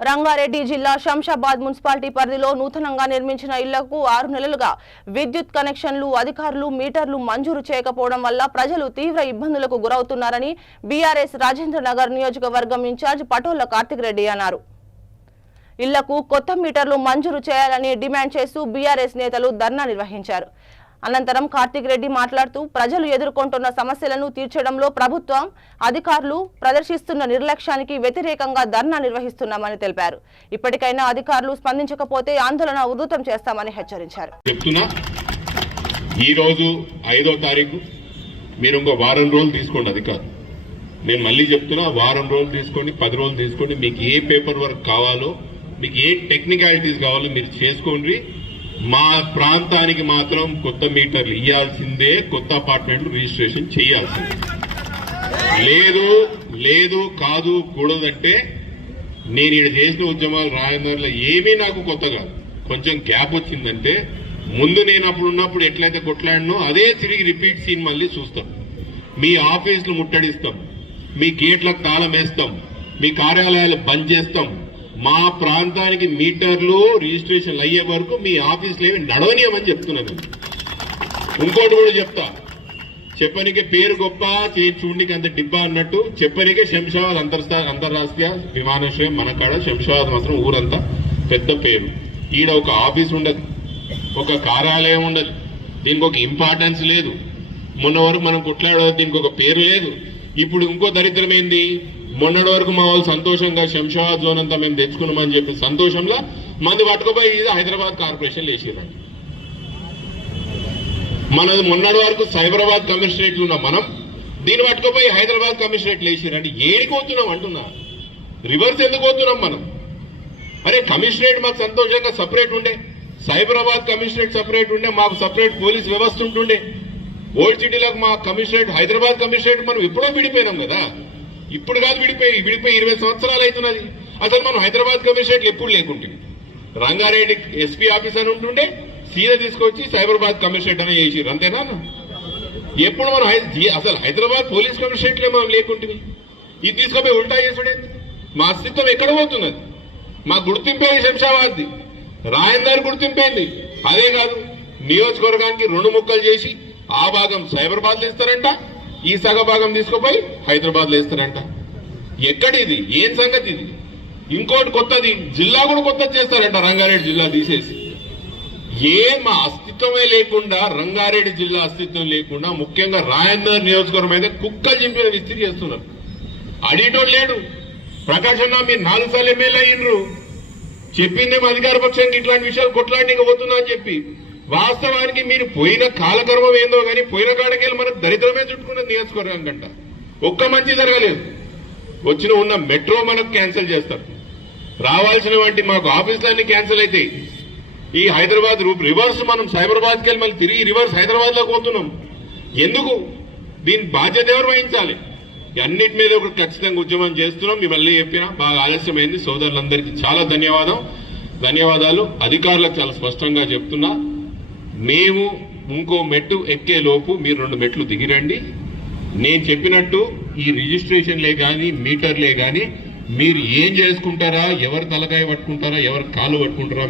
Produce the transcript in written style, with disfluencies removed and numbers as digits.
రంగారెడ్డి జిల్లా శంషాబాద్ మున్సిపాలిటీ పరిధిలో నూతనంగా నిర్మించిన ఇళ్లకు 6 నెలలుగా విద్యుత్ కనెక్షన్లు అధికారులు మీటర్లు మంజూరు చేయకపోవడం వల్ల ప్రజలు తీవ్ర ఇబ్బందులకు గురవుతున్నారని బీఆర్ఎస్ రాజేంద్రనగర్ నియోజకవర్గం ఇన్ఛార్జ్ పటోళ్ల కార్తిక్ రెడ్డి అన్నారు. ఇళ్లకు కొత్త మీటర్లు మంజూరు చేయాలని డిమాండ్ చేస్తూ బీఆర్ఎస్ నేతలు ధర్నా నిర్వహించారు. అనంతరం కార్తిక్ రెడ్డి మాట్లాడుతూ ప్రజలు ఎదుర్కొంటున్న సమస్యలను తీర్చడంలో ప్రభుత్వం అధికారులు ప్రదర్శిస్తున్న నిర్లక్ష్యానికి వ్యతిరేకంగా ధర్నా నిర్వహిస్తున్నామని తెలిపారు. ఇప్పటికైనా అధికారులు స్పందించకపోతే ఆందోళన ఉధృతం చేస్తామని హెచ్చరించారు. ఈ రోజు 5వ తారీఖు మీరు ఇంకో వారం రోజులు తీసుకోండి అధికారులు. నేను మళ్ళీ చెప్తున్నా, వారం రోజులు తీసుకోండి, 10 రోజులు తీసుకోండి. మీకు ఏ పేపర్ వర్క్ కావాలో, మీకు ఏ టెక్నికాలిటీస్ కావాలో మీరు చేసుకోండి. మా ప్రాంతానికి మాత్రం కొత్త మీటర్లు ఇవ్వాల్సిందే, కొత్త అపార్ట్మెంట్లు రిజిస్ట్రేషన్ చేయాల్సిందే. లేదు కాదు కూడదంటే నేను ఇక్కడ చేసిన ఉద్యమాలు రాజేంద్రలో ఏమీ నాకు కొత్త కాదు. కొంచెం గ్యాప్ వచ్చిందంటే ముందు నేను అప్పుడు ఉన్నప్పుడు ఎట్లయితే కొట్లాడినో అదే తిరిగి రిపీట్ సీన్ మళ్ళీ చూస్తాం. మీ ఆఫీసులు ముట్టడిస్తాం, మీ గేట్లకు తాళం వేస్తాం, మీ కార్యాలయాలు బంద్ చేస్తాం. మా ప్రాంతానికి మీటర్లు రిజిస్ట్రేషన్లు అయ్యే వరకు మీ ఆఫీసులు ఏమి నడవనీయమని చెప్తున్నాను. ఇంకోటి కూడా చెప్తా, చెప్పనికే పేరు గొప్ప, చూడనికి అంత డిబ్బా అన్నట్టు చెప్పనికే శంషాబాద్ అంతర్రాష్ట్రీయ విమానాశ్రయం మన కాడ. శంషాబాద్ మాత్రం ఊరంతా పెద్ద పేరు. ఈడ ఒక ఆఫీస్ ఉండదు, ఒక కార్యాలయం ఉండదు, దీనికి ఒక ఇంపార్టెన్స్ లేదు. మొన్న వరకు మనం కొట్లాడే దీనికి ఒక పేరు లేదు. ఇప్పుడు ఇంకో దరిద్రమైంది, మొన్నటి వరకు మా వాళ్ళు సంతోషంగా శంషాబాద్ జోన్ అంతా మేము తెచ్చుకున్నామని చెప్పి సంతోషంగా మంది పట్టుకుపోయి ఇది హైదరాబాద్ కార్పొరేషన్ వేసిరండి. మనది మొన్నటి వరకు సైబరాబాద్ కమిషనరేట్ ఉన్నాం మనం, దీన్ని పట్టుకుపోయి హైదరాబాద్ కమిషనరేట్ వేసిరండి. ఏడికి పోతున్నాం అంటున్నా, రివర్స్ ఎందుకు పోతున్నాం మనం? అరే కమిషనరేట్ మాకు సంతోషంగా సపరేట్ ఉండే, సైబరాబాద్ కమిషనరేట్ సపరేట్ ఉండే, మాకు సపరేట్ పోలీస్ వ్యవస్థ ఉంటుండే. ఓల్డ్ సిటీలకు మా కమిషనరేట్ హైదరాబాద్ కమిషనరేట్ మనం ఎప్పుడో విడిపోయినాం కదా. ఇప్పుడు కాదు విడిపోయి 20 సంవత్సరాలు అవుతున్నది. అసలు మనం హైదరాబాద్ కమిషనరేట్లు ఎప్పుడు లేకుంటుంది. రంగారెడ్డి ఎస్పీ ఆఫీస్ అని ఉంటుండే, సీదా తీసుకొచ్చి సైబరాబాద్ కమిషనరేట్ అని చేసిరు, అంతేనా? ఎప్పుడు మనం అసలు హైదరాబాద్ పోలీస్ కమిషనరేట్లే మనం లేకుంటుంది. ఇది తీసుకుపోయి ఉల్టా చేసుడేంది? మా అస్తిత్వం ఎక్కడ పోతున్నది? మా గుర్తింపేది శంషాబాద్ది, రాయందర్ గుర్తింపేంది. అదే కాదు, నియోజకవర్గానికి 2 ముక్కలు చేసి ఆ భాగం సైబరాబాద్ లో ఇస్తారంట, ఈ సగ భాగం తీసుకుపోయి హైదరాబాద్ లో ఇస్తారంట. ఎక్కడిది? ఏం సంగతి ఇది? ఇంకోటి కొత్తది, జిల్లా కూడా కొత్తది చేస్తారంట, రంగారెడ్డి జిల్లా తీసేసి. మా అస్తిత్వమే లేకుండా, రంగారెడ్డి జిల్లా అస్తిత్వం లేకుండా, ముఖ్యంగా రాయందర్ నియోజకవర్గం అయితే కుక్కలు చింపిన విస్తృతి చేస్తున్నారు. అడిగటోడు లేడు. ప్రకాష్ అన్న మీరు 4 సార్లు ఎమ్మెల్యే అయినరు, చెప్పిందేమో అధికార పక్షానికి ఇట్లాంటి విషయాలు కొట్లాడికి పోతున్నా అని చెప్పి. వాస్తవానికి మీరు పోయిన కాలకర్మం ఏందో కానీ పోయిన కాడకెళ్ళి మనకు దరిద్రమే చుట్టుకున్నది నియోజకవర్గం కంట. ఒక్క మంచి జరగలేదు. ఉన్న మెట్రో మనకు క్యాన్సిల్ చేస్తారు, రావాల్సిన వంటి మాకు ఆఫీసులన్నీ క్యాన్సిల్ అవుతాయి. ఈ హైదరాబాద్ రివర్స్ మనం సైబరాబాద్కి వెళ్ళి మళ్ళీ తిరిగి రివర్స్ హైదరాబాద్ లోకి పోతున్నాం. ఎందుకు? దీని బాధ్యత ఎవరు వహించాలి? అన్నిటి మీద ఒక ఖచ్చితంగా ఉద్యమం చేస్తున్నాం. మీ మళ్ళీ చెప్పినా బాగా ఆలస్యమైంది. సోదరులందరికీ చాలా ధన్యవాదాలు. అధికారులకు చాలా స్పష్టంగా చెప్తున్నా, మేము ఇంకో మెట్టు ఎక్కే లోపు మీరు 2 మెట్లు దిగిరండి. నేను చెప్పినట్టు ఈ రిజిస్ట్రేషన్లే కానీ మీటర్లే కానీ మీరు ఏం చేసుకుంటారా, ఎవరు తలకాయ పట్టుకుంటారా, ఎవరు కాలు పట్టుకుంటారా